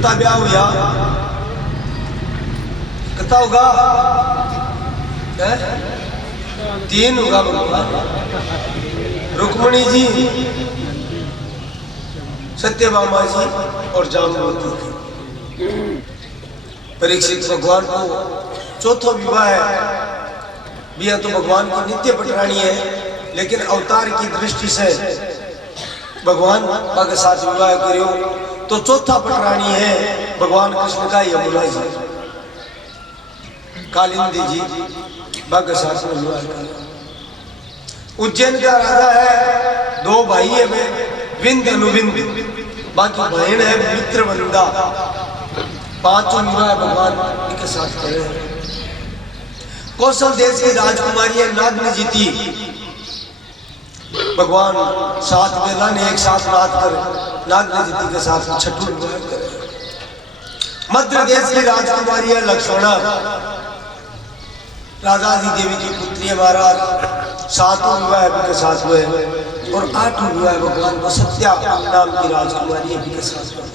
कता ब्याह हुआ कता होगा 3 होगा भगवान। रुक्मणी जी, सत्यभामा जी और जाम्बवती जी। परीक्षित भगवान को चौथा विवाह है। बिया तो भगवान की नित्य पटरानी है, लेकिन अवतार की दृष्टि से भगवान के साथ विवाह करो तो चौथा पटरानी है भगवान कृष्ण का यमुना जी। कालिंदी जी भाग्य साथ में विवाह करो। उज्जैन का राजा है, 2 भाई है विंद अनुविंद, बाकी बहन है मित्रवंदा। 5 विवाह भगवान के साथ करे हैं। कौशल देश की राजकुमारी है नागन जीती। भगवान 7 बेला ने एक साथ रात कर नागन जीती के साथ छठू विवाह करे। मध्य देश की राजकुमारी है लक्ष्मणा, राजा जी देवी की पुत्री है महाराज। 7वां विवाह के साथ हुए और 8वां विवाह भगवान को सत्या नाम की राजकुमारी है के साथ हुआ।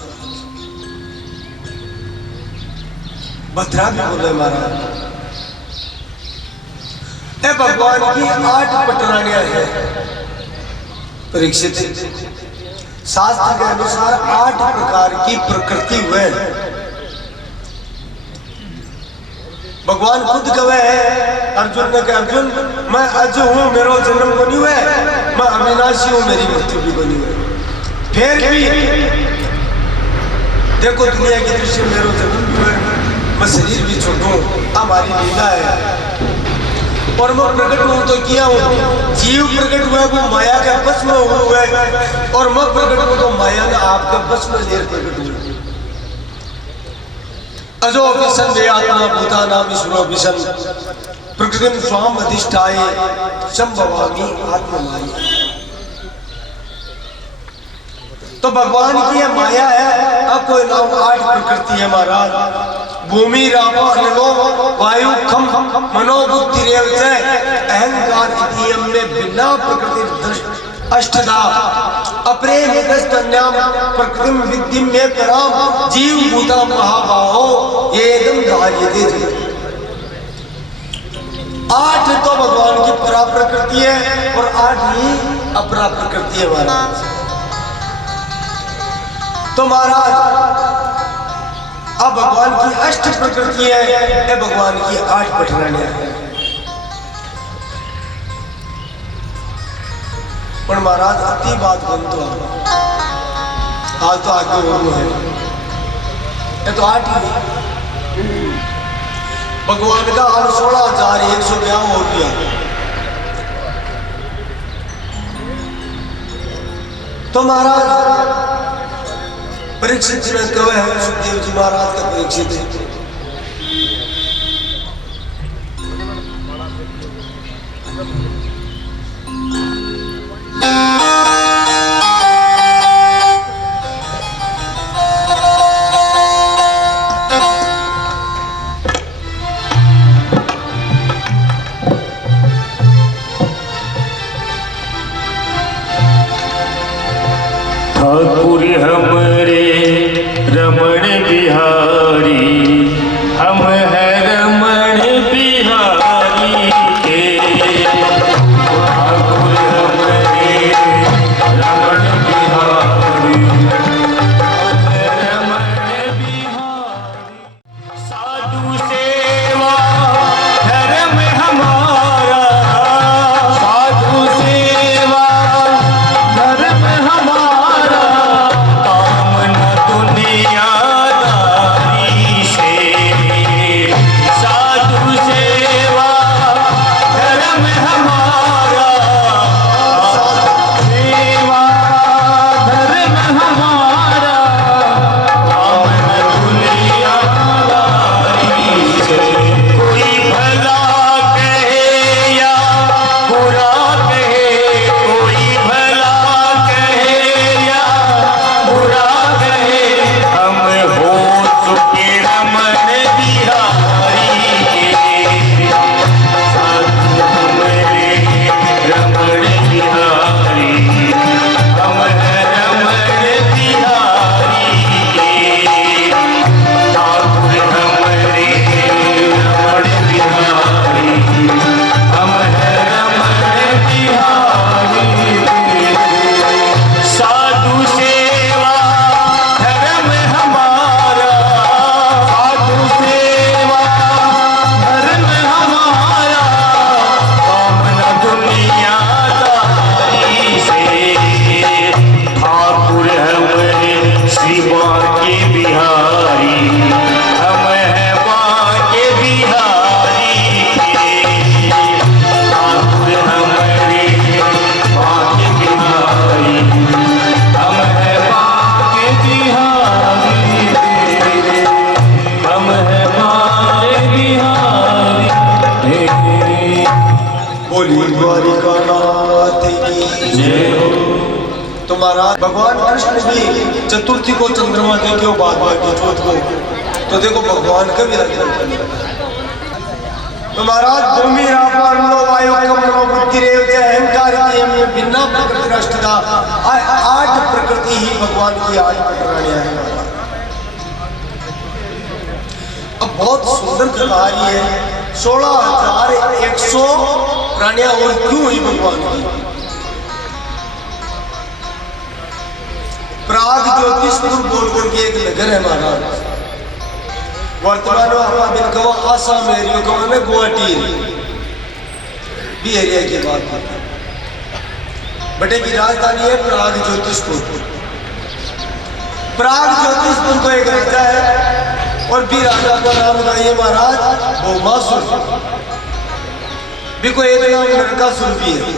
भद्रा भी बोले महाराज। भगवान की 8 पटरानियां हैं। परीक्षित शास्त्र के अनुसार 8 प्रकार की प्रकृति हुए। भगवान खुद कहे है अर्जुन ने कहा अर्जुन मैं अज हूं, मेरा जन्म को नहीं हुआ, मैं अविनाशी हूं, मेरी मृत्यु भी बनी हुई। फिर भी देखो दुनिया की दृष्टि में मेरा जन्म भी हुआ, मैं शरीर भी छोड़ू, हमारी लीला है। और मैं प्रकट हूं तो किया हूं। जीव प्रकट हुआ वो माया के बस में हुआ है, और मैं प्रकट हूं तो माया ने आपके बस में लेर प्रकट हुआ। अजो विशन वे आत्मा भूता नाम ईश्वरो विशन प्रकृतिम स्वाम अधिष्ठाय संभवामी आत्ममाई। तो भगवान की यह माया है। अब कोई नाम 8 प्रकृति है महाराज। भूमि रापो अनलो वायु खम मनोबुद्धि रेव से अहंकार इतियम में बिना प्रकृति दृष्ट अष्टदा अप्रेम दस्तन्याम प्रकृतिम विद्यम में पराम जीव भूता महाबाहो एकदम धार्यते। 8 तो भगवान की परा प्रकृति है और 8 ही अपरा प्रकृति है महाराज। तो महाराज अब भगवान की 8 प्रकृति है, भगवान की 8 पटरानियां हैं। पर महाराज अति बात बन तो आज तो आगे और है, ये तो 8 ही है। भगवान का हाल 16,100 ब्याह हो गया। तो महाराज परीक्षित जी ने कहे हैं, सुखदेव जी महाराज का परीक्षित है। ठाकुर हमरे रमण बिहारी, हम है रमण बिहारी के। ठाकुर हमरे रमण बिहारी, हम है रमण बिहारी। साधु सेवा धर्म हमारा, साधु सेवा धर्म हमारा, काम न दुनियादारी से। बोली द्वारिका नाथ की जय हो। तो महाराज भगवान कृष्ण भी चतुर्थी को चंद्रमा देखे बाद की चौथ को, तो देखो भगवान का भी रंग। तो महाराज भूमि रापार वायु कमलो बुद्धि रेव जय अहंकार की में बिना प्रकृति राष्ट्रदा 8 प्रकृति ही भगवान की 8 प्रकृतियां हैं महाराज। अब बहुत सुंदर कथा आ रही है। 16,100 प्राणियां और क्यों हुई भगवान की। प्राग ज्योतिषपुर बोल करके एक नगर है महाराज। वर्तमान में हमारा बिन कवा आसाम एरिया को में गुवाहाटी भी एरिया की बात है। बटे की राजधानी है प्राग ज्योतिषपुर। प्राग ज्योतिषपुर को एक राजा है और भी राजा का नाम बताइए महाराज भौमासुर। भी कोई एक नाम नरकासुर भी है।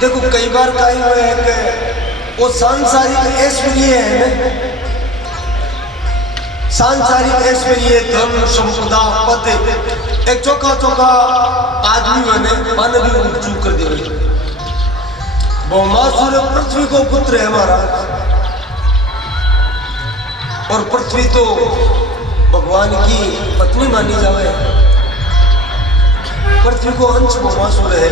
देखो कई बार कहीं हुए है कि वो सांसारिक ऐश्वर्य है ना, सांसारिक ऐश्वर्य धन संपदा पद एक चौका चौका आदमी बने मन भी चूक कर दे। भौमासुर पृथ्वी को पुत्र है महाराज, और पृथ्वी तो भगवान की पत्नी मानी जावे। पृथ्वी को अंश भौमासुर है,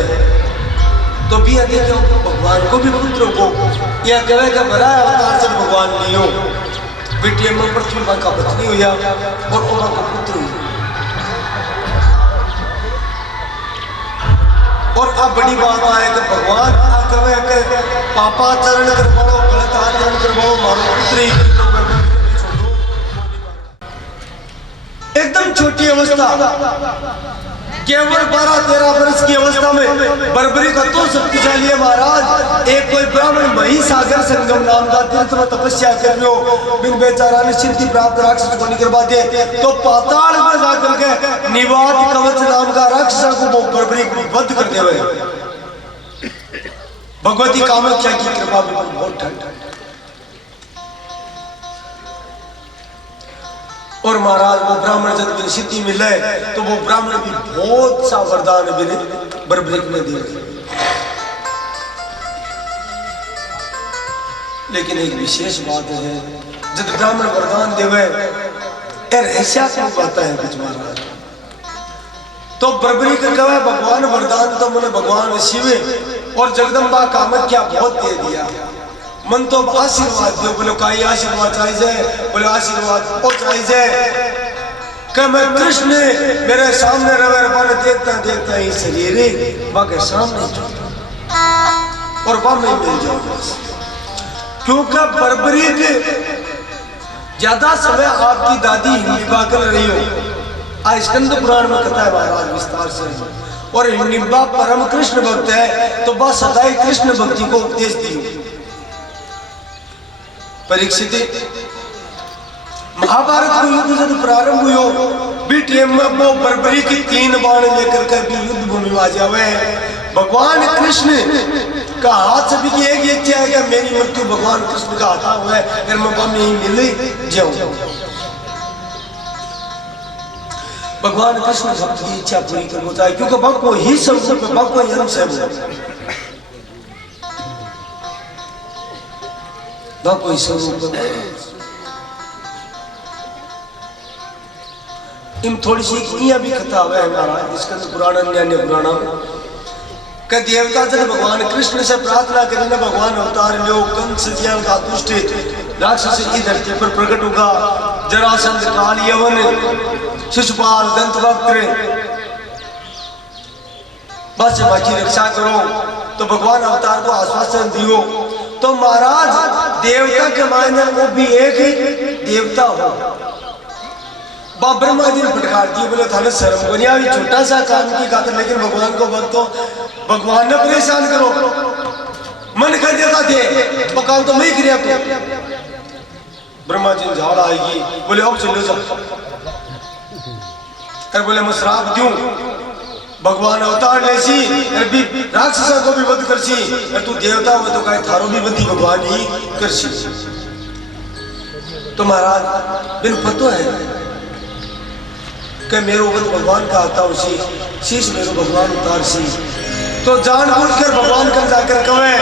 तो भी यदि जो भगवान को भी पुत्र को यह कहे का बड़ा अवतार जब भगवान लियो बेटिया में पृथ्वी मां का पत्नी हुआ और उमा का पुत्र हुआ। और अब बड़ी बात है कि भगवान कहे कि पापाचरण करवाओ गलत आचरण करवाओ मारो पुत्री एकदम छोटी अवस्था केवल 12-13 वर्ष की अवस्था में बर्बरी का तो शक्तिशाली है महाराज। एक कोई ब्राह्मण वही सागर संगम नाम का तीर्थ में तपस्या कर लो बिन बेचारा ने सिद्धि प्राप्त राक्षस को नहीं करवा दे, तो पाताल में जाकर के निवात कवच नाम का राक्षस को बर्बरी को वध कर दे। भगवती कामाख्या की कृपा भी बहुत ठंड। और महाराज वो ब्राह्मण जब भी सिद्धि मिले तो वो ब्राह्मण भी बहुत सा वरदान भी बर्बरिक में दिए। लेकिन एक विशेष बात है जब ब्राह्मण वरदान देवे ऐसा क्यों कहता है कुछ महाराज। तो बर्बरी का कहे भगवान वरदान तो मैंने भगवान शिव और जगदम्बा कामाख्या बहुत दे दिया। मन तो आशीर्वाद दो, बोलो काई आशीर्वाद चाहिए, बोलो आशीर्वाद और चाहिए कि मैं कृष्ण मेरे सामने रवे रवाने देखता देखता ही शरीर मां के सामने और वहां में मिल जाऊंगा। क्योंकि बर्बरी के ज्यादा समय आपकी दादी हिंडिबा कर रही हो। आज स्कंद पुराण में कथा है महाराज विस्तार से। और हिंडिबा परम कृष्ण भक्त है, तो बस सदाई कृष्ण भक्ति को उपदेश दी। परीक्षित महाभारत को युद्ध जब प्रारंभ हुआ बीटीएम में वो बर्बरी की 3 बाण लेकर के भी युद्ध भूमि में आ जावे। भगवान कृष्ण का हाथ से भी एक इच्छा है कि मेरी मृत्यु भगवान कृष्ण का हाथ हुआ है, अगर मैं बम नहीं मिले जाऊं। भगवान कृष्ण भक्त की इच्छा पूरी करना चाहिए, क्योंकि भक्त को ही सब भक्त को ही अंश है। कोई स्वरूप इन थोड़ी सी भी कथा है महाराज इसका तो पुराण अन्य पुराण का देवता जब भगवान कृष्ण से प्रार्थना करें भगवान अवतार लो कंस ज्ञान का दुष्ट राक्षस की धरती पर प्रकट होगा। जरासंध काल यवन शिशुपाल दंतवक्त्र बस बाकी रक्षा करो। तो भगवान अवतार को आश्वासन दियो। तो महाराज देवता के मायने वो भी एक ही देवता हो। ब्रह्मा जी ने फटकार दी, बोले थाने शर्म को नहीं आई छोटा सा काम की खातिर, लेकिन भगवान को भक्त भगवान ने परेशान करो मन कर देता थे वो काम तो मैं ही किया। ब्रह्मा जी ने झाड़ आएगी, बोले अब चलो जाओ। बोले मैं श्राप दूं, भगवान अवतार लेसी भी राक्षसा को भी वध करसी, तू देवता हो तो कहे थारो भी वधी भगवान ही करसी। तो महाराज बिन पतो है कि मेरो वध भगवान का आता उसी शीश मेरो भगवान उतार सी। तो जानबूझकर भगवान कर जाकर कहे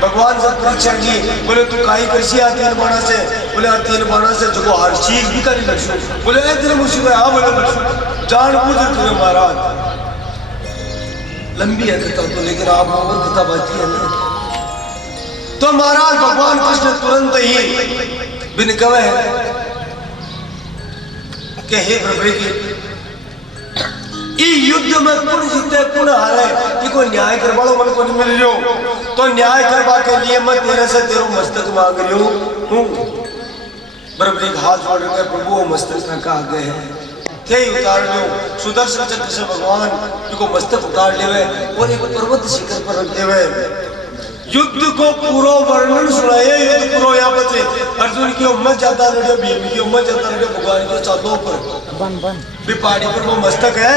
भगवान से परीक्षा की, बोले तू काई करसी तीन बाणा से, बोले तीन बाणा से जो हर चीज भी करी लक्ष्मण, बोले तेरे मुसीबत हाँ, बोले लक्ष्मण जानबूझकर तुम्हें महाराज। लंबी है कथा तो, लेकिन आप और कथा बाकी है ना। तो महाराज भगवान कृष्ण तुरंत ही बिन कवे के हे प्रभु की युद्ध में कौन जीते कौन हारे, कि कोई न्याय करवा लो, मन को नहीं मिल रही। तो न्याय करवा के लिए मैं तेरे से तेरो मस्तक मांग रही हूँ। बराबर एक हाथ जोड़ के प्रभु वो मस्तक रखा आगे है, थे उतार लो। सुदर्शन चक्र से भगवान को मस्तक उतार ले और एक पर्वत शिखर पर रख दे। युद्ध को पूरा वर्णन सुनाए, युद्ध पूरा यहाँ पर अर्जुन की उम्मत ज्यादा रहे, भीम की उम्मत ज्यादा रहे, भगवान के चादों पर भी पहाड़ी पर वो मस्तक है।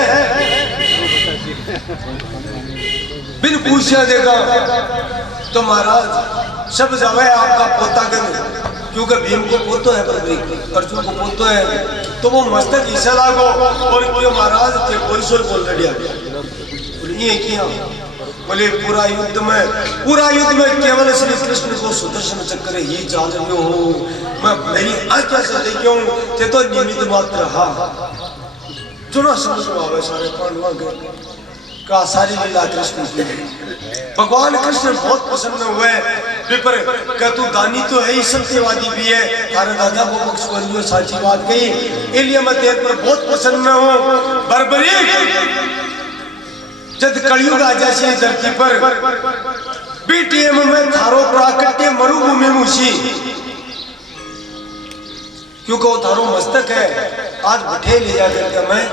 बिन पूछा देगा तो महाराज सब जावे आपका पोता कर, क्योंकि भीम को पोतो है अर्जुन को पोतो है, तो वो मस्तक ईसा लागो। और क्यों महाराज थे कोई सोई बोल रही किया, बोले पूरा युद्ध में केवल श्री कृष्ण को सुदर्शन चक्र ही जान रहे हो, मैं मेरी आज्ञा से देखियो थे तो निमित्त मात्र रहा। चुना समझ में आवे सारे पांडवों का सारी लीला कृष्ण की। भगवान कृष्ण बहुत प्रसन्न हुए, विपर क्या तू दानी तो है ही, सत्यवादी भी है, तारे दादा को पक्ष साची बात कही, इसलिए मैं तेरे पर बहुत प्रसन्न हूँ। बर्बरी जब कलयुग आ जाए धरती पर बीटीएम में थारो प्राकट्य मरुभूमि मुशी, क्योंकि वो थारो मस्तक है आज बठे ले जाकर के मैं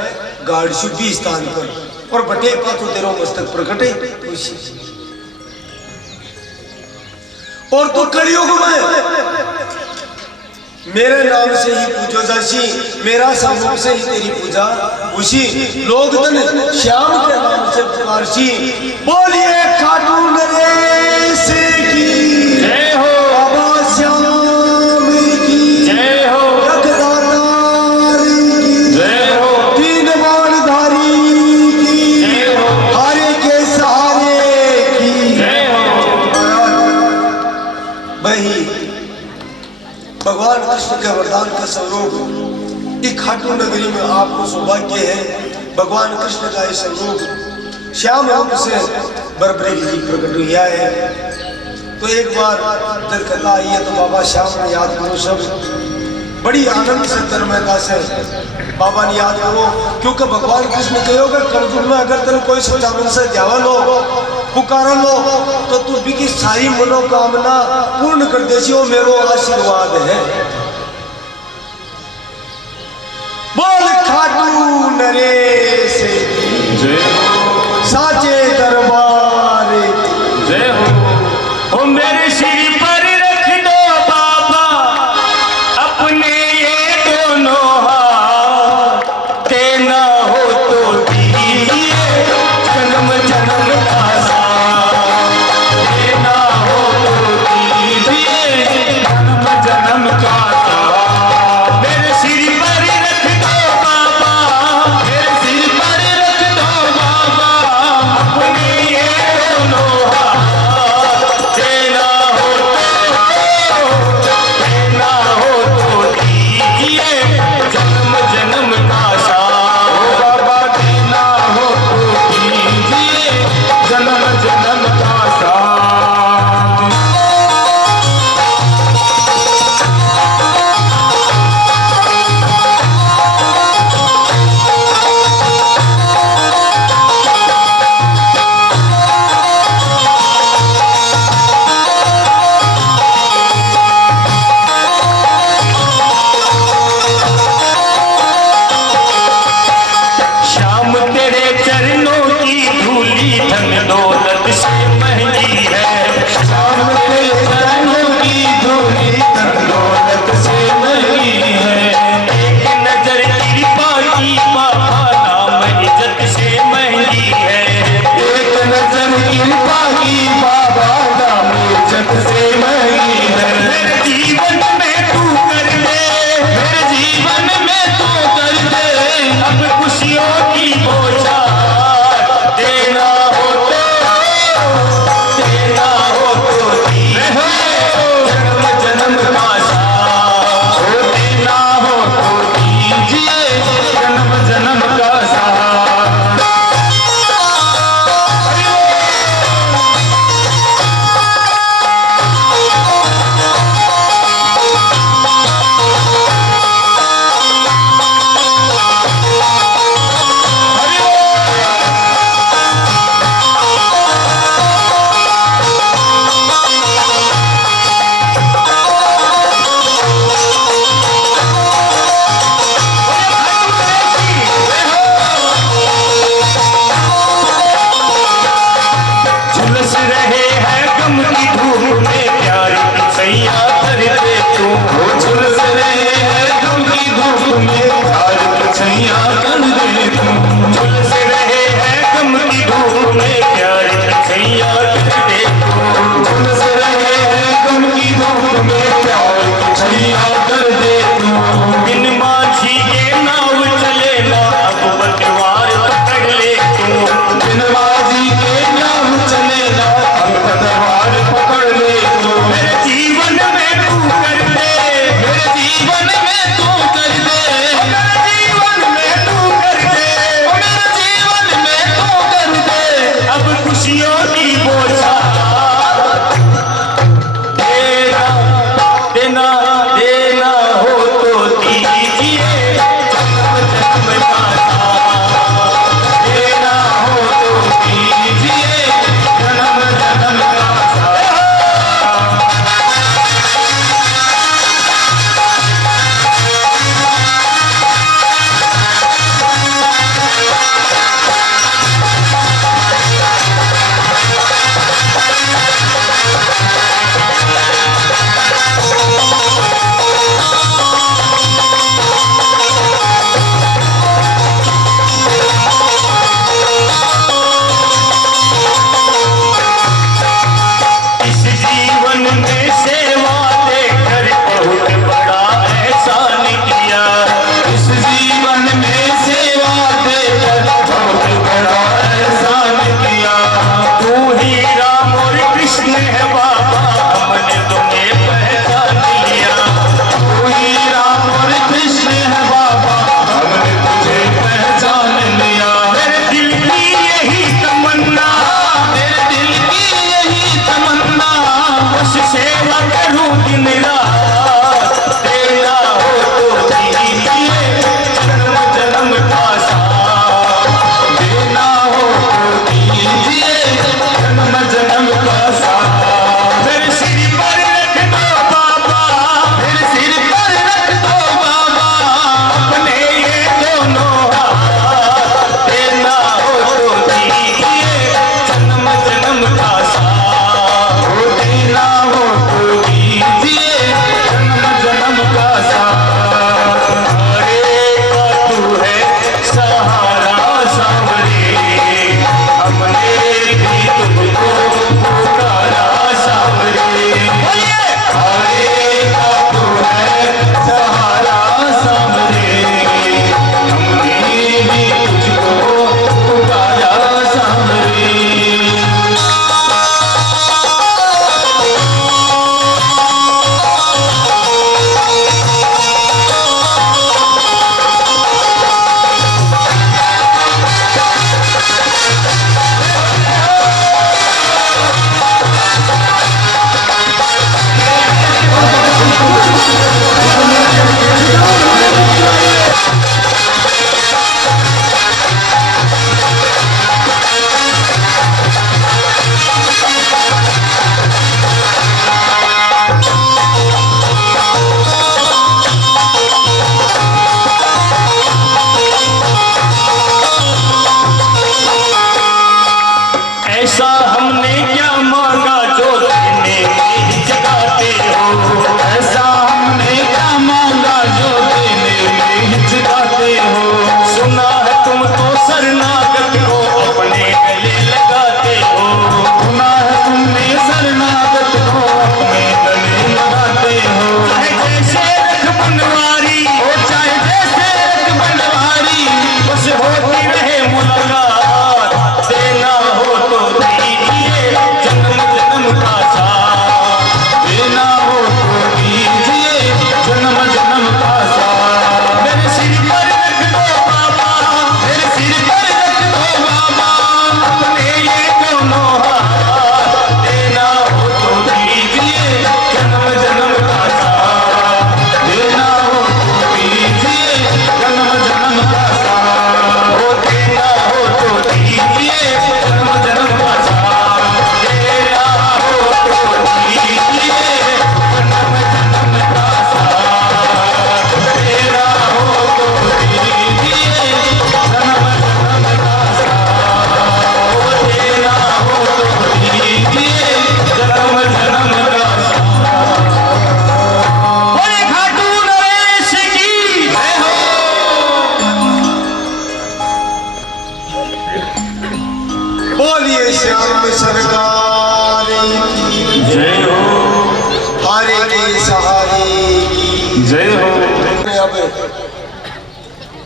गाड़ शुद्धि स्थान पर, और बटे पाथो तेरो मस्तक प्रकटे खुशी। और तो कलयुग में मेरे नाम से ही पूजो जासी, मेरा स्वरूप से ही तेरी पूजा उसी, लोग धन श्याम के नाम से पुकारसी। बोलिए खाटू नरेश की जय हो, बाबा श्याम की जय हो, रखदातार की जय हो, तीन बाणधारी की जय हो, हारे के सहारे की जय हो। वही भगवान कृष्ण के वरदान का स्वरूप इस खाटू नगरी में आपको सौभाग्य है। भगवान कृष्ण का ये स्वरूप श्याम रूप से बरबरी जी प्रकट हुआ है। तो एक बार जब कथा आई है तो बाबा श्याम ने याद करो, सब बड़ी आनंद से तन्मयता से बाबा ने याद करो, क्योंकि भगवान कृष्ण कहोगे कलयुग में अगर तेरे कोई सच्चा मन से ध्यान लो पुकार लो तो तू भी की सारी मनोकामना पूर्ण कर देसी, वो मेरो आशीर्वाद है। बोल खाटू नरेश जय हो, साचे दरबार जय हो। ओ मेरे सिर पर रख दो बाबा अपने ये दोनों हाथ, देना हो तो दीजिए जन्म जन्म का साथ, देना हो तो दीजिए जन्म जन्म का साथ। मेरे सिर पर रख दो बाबा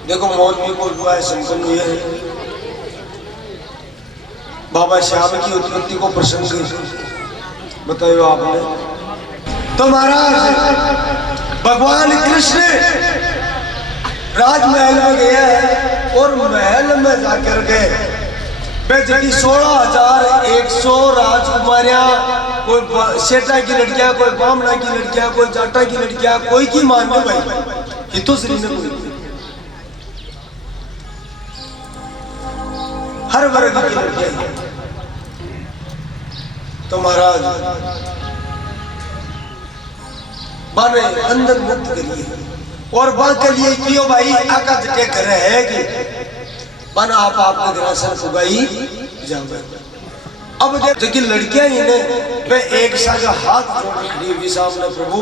देखो मौलवी को हुआ है, संपन्न हुए हैं। बाबा श्याम की उत्पत्ति को प्रसंग बतायो आपने। तो महाराज भगवान कृष्ण राजमहल में गया है और महल में जाकर के बेचती 16,100 राजकुमारियां, कोई सेठा की लड़कियां, कोई बामना की लड़कियां, कोई जाटा की लड़कियां, कोई की मान लो भाई, हितोश्री ने कोई हर वर्ग की लड़कियां। तो महाराज माने अंदर मुक्त करिए और बात के लिए क्यों भाई आका जटे करे है कि बना आप आपके घर सर फुगाई जाओगे। अब देखिए लड़कियां ही ने वे एक साथ हाथ जोड़ खड़ी हुई सामने, प्रभु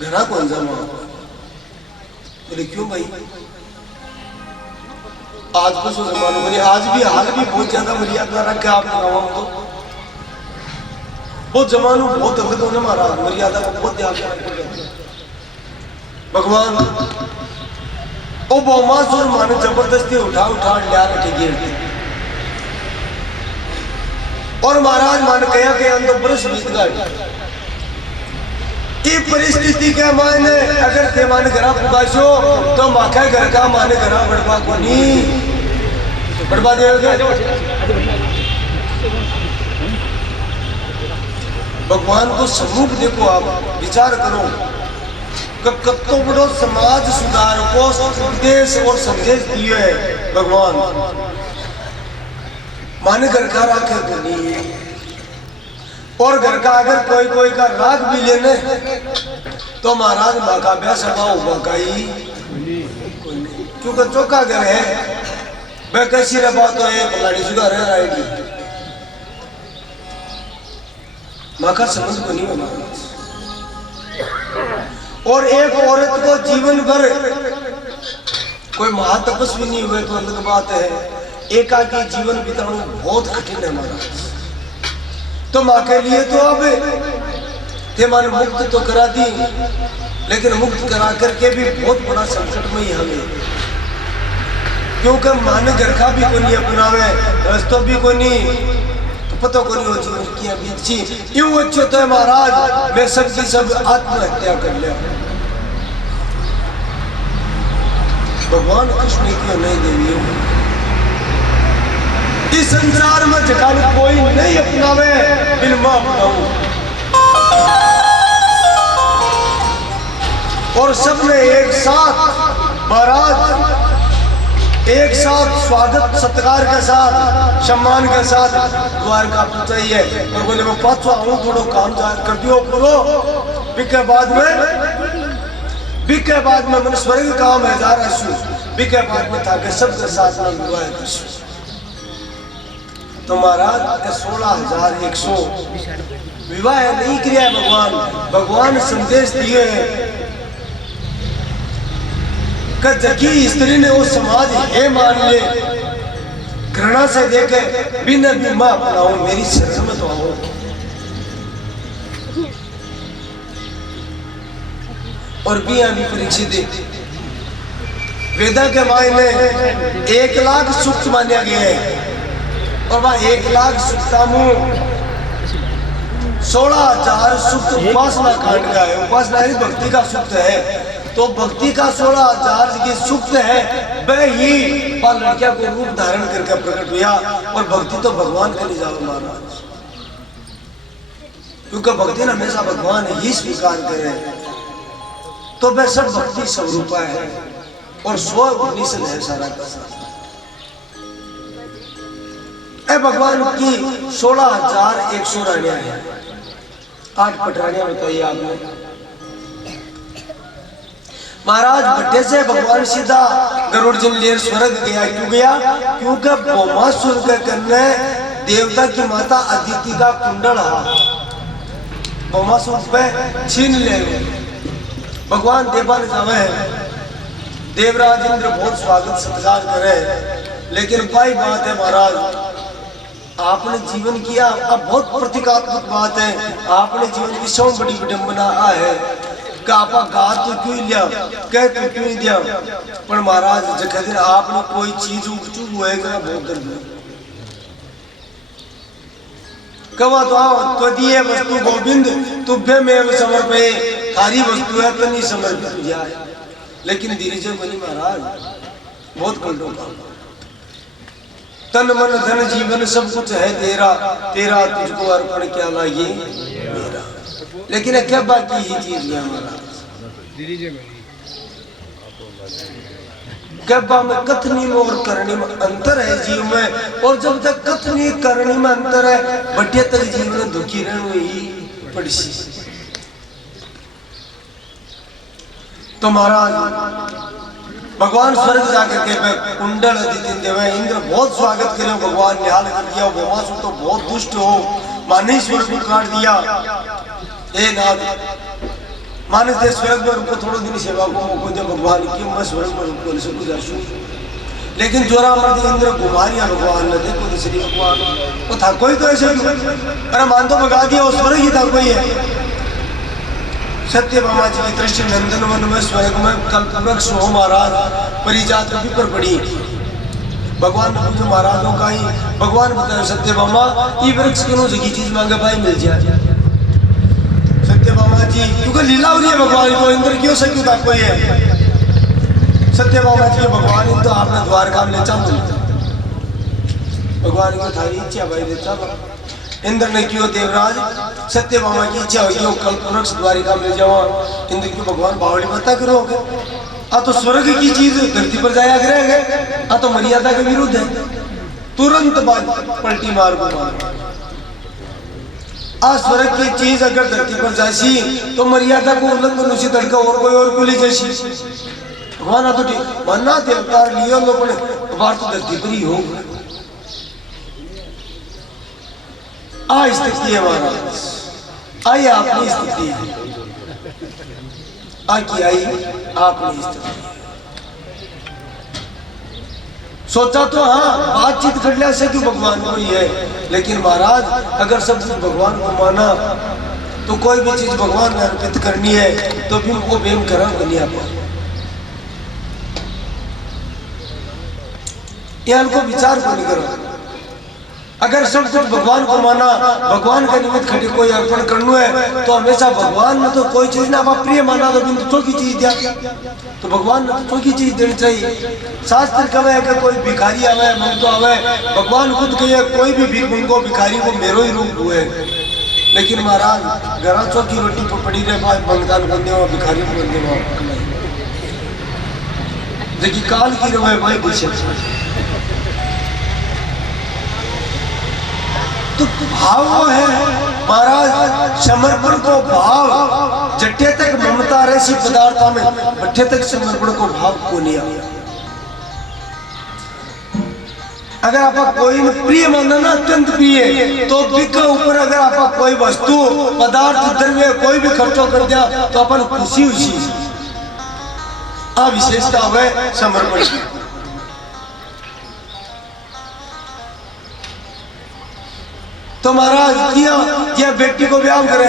घना कौन जामा बोले क्यों भाई आज को सो जमानो बोले आज भी हाल भी बहुत ज्यादा मर्यादा रखे आपने गाँव तो बहुत जमानो बहुत अलग होने मारा मर्यादा को बहुत ध्यान रखना। भगवान ओ बहुमासुर माने जबरदस्ती उठा उठा लिया रखी गिरती और महाराज मान कया के अंदर बरस बीत गए। ये परिस्थिति के माने अगर ते माने घरा पुगाशो तो माखा घर का माने घरा बड़बा को नहीं बड़बा देगा। भगवान को सम्मुख देखो, आप विचार करो कत्तो बड़ो समाज सुधार को उपदेश और संदेश दिए है भगवान। माने घर का राखे को नहीं और घर का अगर कोई कोई का राग भी लेने तो महाराज माँ का ब्याह सभा होगा का ही, क्योंकि चौका घर है वह कैसी रबा तो है फलानी जगह रह रहेगी, माँ का समझ को नहीं होना। और एक औरत को जीवन भर कोई महातपस्वी नहीं हुए तो अलग बात है, एकाकी जीवन बिताना बहुत कठिन है महाराज। तो माँ के लिए तो अब थे मान मुक्त तो करा दी, लेकिन मुक्त करा करके भी बहुत बड़ा संकट में ही हमें, क्योंकि माँ ने घर का भी को नहीं अपनावे, रस्तों भी को नहीं, तो पता को नहीं हो जीवन की अभी अच्छी यूं अच्छे तो है महाराज मैं सबकी सब आत्महत्या कर लिया। भगवान कृष्ण क्यों नहीं देवी इस संसार में जखान कोई नहीं अपनावे बिन मां अपनाऊं, और सबने एक साथ महाराज एक साथ स्वागत सत्कार के साथ सम्मान के साथ द्वार का चाहिए और बोले मैं पाछो आऊं थोड़ा काम कर दियो करो बिके बाद में मन स्वर्ग काम है जा रहा बिके बाद में था कि सबके साथ में दुआ है। तो महाराज 16,100 विवाह नहीं किया भगवान संदेश दिए कि स्त्री ने वो समाज हे मान ले घृणा से देखे बिना भी मां अपनाओ मेरी शरण में तो आओ। और भी परीक्षित वेदा के मायने 1 लाख सूक्त माना गया है और वह 1 लाख सूक्तामु 16,000 सूक्त उपासना कांड का है। उपासना ही भक्ति का सूक्त है, तो भक्ति का 16,000 की सूक्त है वह ही लड़किया को रूप धारण करके प्रकट हुआ। और भक्ति तो भगवान के लिए जाओ महाराज, क्योंकि भक्ति ने हमेशा भगवान ही स्वीकार करे, तो वह सब भक्ति स्वरूपा है और स्व निषद है सारा का सारा। भगवान की 16,100 रानियां हैं, 8 पटरानियां बताइए आपने। महाराज भट्टे से भगवान सीधा गरुड़ जिन लेर स्वर्ग गया, क्यों गया? क्योंकि भौमासुर के करने देवता की माता अदिति का कुंडल भौमासुर पे छीन ले। भगवान देवान जावे देवराज इंद्र बहुत स्वागत सत्कार करे, लेकिन भाई बात है महाराज आपने जीवन किया, अब बहुत प्रतीकात्मक बात है, आपने जीवन की सौ बड़ी विडंबना है कि आपा गा तो क्यों लिया, कह तो क्यों नहीं दिया, पर महाराज जख दिन आपने कोई चीज उपचू होएगा बहुत दर्द है। कवा तो आओ तो दिए वस्तु गोविंद तुभ्य में समर्पे, थारी वस्तु है तो नहीं समर्पित तुझे, लेकिन धीरे से बनी महाराज बहुत कल्टों का, तन मन धन जीवन सब कुछ है तेरा, तेरा तुझको अर्पण क्या लागे मेरा। लेकिन क्या बाकी ही चीज है महाराज, गब्बा में कथनी में और करनी में अंतर है जीव में, और जब तक कथनी करनी में अंतर है बढ़िया तक जीव में दुखी रहने ही पड़सी। तो महाराज भगवान स्वर्ग जाकर के कुंडल अदिति देवे इंद्र बहुत स्वागत करे, भगवान निहाल कर दिया, भौमासुर तो बहुत दुष्ट हो माने स्वर्ग को काट दिया। ए नाथ मानस दे स्वर्ग में रुको, थोड़ा दिन सेवा को मौको दे भगवान की, मैं स्वर्ग में रुको से गुजारिश। लेकिन जोरा मर्द इंद्र कुमारिया भगवान ने देखो दूसरी भगवान वो था कोई तो ऐसे, अरे मान तो भगा दिया, वो स्वर्ग ही था कोई है। सत्यभामा जी की दृष्टि नंदन वन में स्वर्ग में कल्पवृक्ष हो महाराज, परिजात भी पर पड़ी। भगवान ने पूछा महाराजों का ही, भगवान बताए सत्यभामा ये वृक्ष क्यों जगी चीज मांगे भाई मिल जाए। सत्यभामा जी क्योंकि लीला हो रही है भगवान को, इंद्र क्यों से क्यों था कोई है। सत्यभामा जी भगवान इन तो आपने द्वारका में ले चलो, भगवान को थारी इच्छा भाई ले चलो। इंद्र ने क्यों देवराज सत्यभामा की इच्छा हुई हो कल्पवृक्ष द्वारिका में ले जाओ। इंद्र की भगवान बावली पता करोगे, आ तो स्वर्ग की चीज धरती पर जाया करेंगे, आ तो मर्यादा के विरुद्ध है, तुरंत पलटी मार को मार। आ स्वर्ग की चीज अगर धरती पर जासी तो मर्यादा को उल्लंघन उसी तड़का और कोई और को ले जैसी। भगवान आ तो ठीक मना देवतार लियो लो पड़े बार तो धरती पर ही हो। आ स्थिति है महाराज, आई आपनी स्थिति है, आई आपनी स्थिति। सोचा तो हाँ बातचीत कर लिया से क्यों भगवान को ही है, लेकिन महाराज अगर सब कुछ भगवान को माना तो कोई भी चीज भगवान ने अर्पित करनी है तो भी वो बेम करा दुनिया पर। यहाँ को विचार को नहीं करो, अगर सब कुछ भगवान को माना, भगवान के निमित्त खड़ी कोई अर्पण करना है तो हमेशा भगवान में तो कोई चीज ना आप प्रिय माना तो बिंदु चौकी चीज दिया, तो भगवान ने तो चौकी चीज देनी चाहिए। शास्त्र कहे कि कोई भिखारी आवे मंगतो आवे, भगवान खुद कहे कोई भी भीख मंगो भिखारी को मेरो ही रूप हुए। लेकिन महाराज घर चौकी रोटी पर पड़ी रहे भगवान बंदे हो भिखारी को बंदे हो, देखिए काल की रवे भाई पीछे तो भाव है महाराज, समर्पण को भाव जट्टे तक ममता रही पदार्था में, बट्टे तक समर्पण को भाव को नहीं आया। अगर आप कोई प्रिय माना ना अत्यंत प्रिय तो बिका ऊपर अगर आप कोई वस्तु पदार्थ द्रव्य कोई भी खर्चो कर दिया तो अपन खुशी उसी आ विशेषता है समर्पण। तो महाराज किया ये बेटी को ब्याह करे,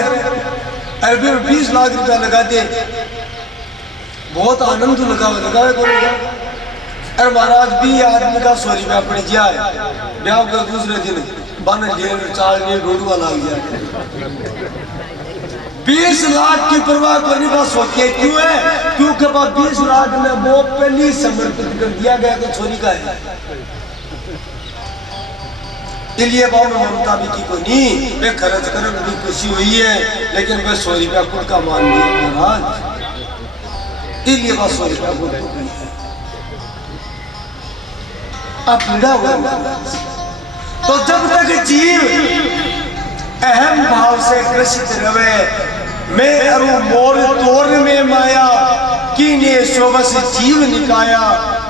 अरे 20 लाख रुपया लगा दे, बहुत आनंद लगावे करेगा। अरे महाराज भी आदमी का 100 रुपया पड़ जाए, ब्याह के दूसरे दिन बन डेढ़ चाल ढूंढवा लग जाए। 20 लाख की परवाह करने का सोचिए क्यों है, क्योंकि 20 लाख में वो पहली समर्पित कर दिया गया तो छोरी का है। इसलिए भाव में ममता भी की को नहीं, वे खर्च कर भी खुशी हुई है, लेकिन वे 100 रुपया खुद का मान लिया महाराज, इसलिए वह 100 रुपया खुद को है। आप पीड़ा हुआ महाराज। तो जब तक जीव अहम भाव से ग्रसित रहे, मैं अरु मोर तोर में माया की ने शोभस जीव निकाया,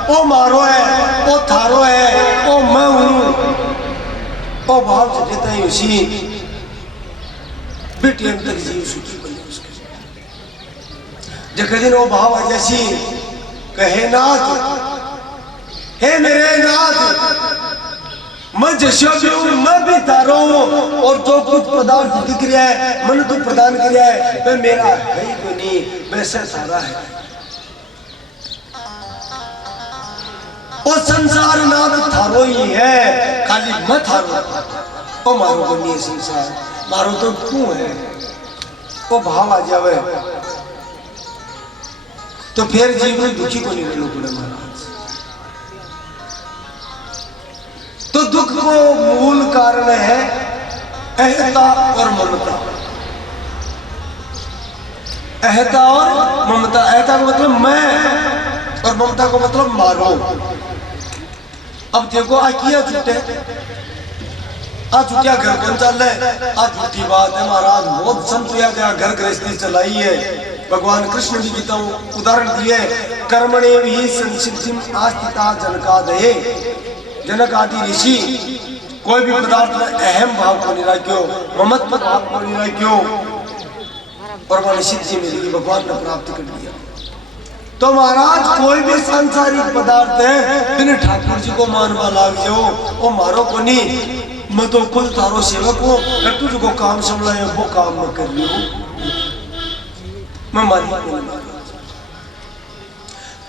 ओ मारो है ओ थारो है ओ मैं हूं, ओ भाव से देता है उसी बेटी हम तक जीव सुखी बने उसके। जब दिन वो भाव आ जैसी कहे नाथ, हे मेरे नाथ मैं जैसा भी हूँ मैं भी तारो हूँ और जो कुछ पदार्थ दिख रहा है मैंने तो प्रदान किया है मैं मेरा है ही कोई नहीं वैसे सारा है और संसार नाद थारो ही है खाली मत थारो ओ मारो को नहीं संसार मारो तो तू है वो भाव आ जावे तो फिर जीवन दुखी को नहीं रहना पड़े महाराज तो दुख को मूल कारण है अहता और ममता अहता और ममता अहता का मतलब मैं और ममता का मतलब मारो अब देखो आ किया छूटे आ छुट्टिया घर कौन चल रहे आ झूठी बात है महाराज बहुत संत घर गृहस्थी चलाई है भगवान कृष्ण भी गीता उदाहरण दिए कर्मणे भी संसिद्धिम आस्थिता जनकादये जनक आदि ऋषि कोई भी पदार्थ में अहम भाव को नहीं रखो ममत्व भाव को नहीं रखो और वह सिद्धि मिलेगी भगवान ने प्राप्त कर लिया तो महाराज कोई भी सांसारिक पदार्थ है बिना ठाकुर जी को मानवा लाग जाओ वो मारो को नहीं मैं तो कुल तारो सेवक हूँ मैं तुझको काम संभला वो काम मैं कर रही हूँ मैं मालिक हूँ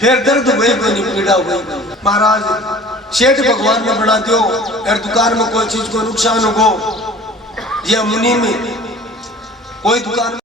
फिर दर्द हुई कोई नहीं पीड़ा हुई महाराज सेठ भगवान ने बना दियो यार दुकान में कोई चीज को नुकसान हो या मुनि में कोई दुकान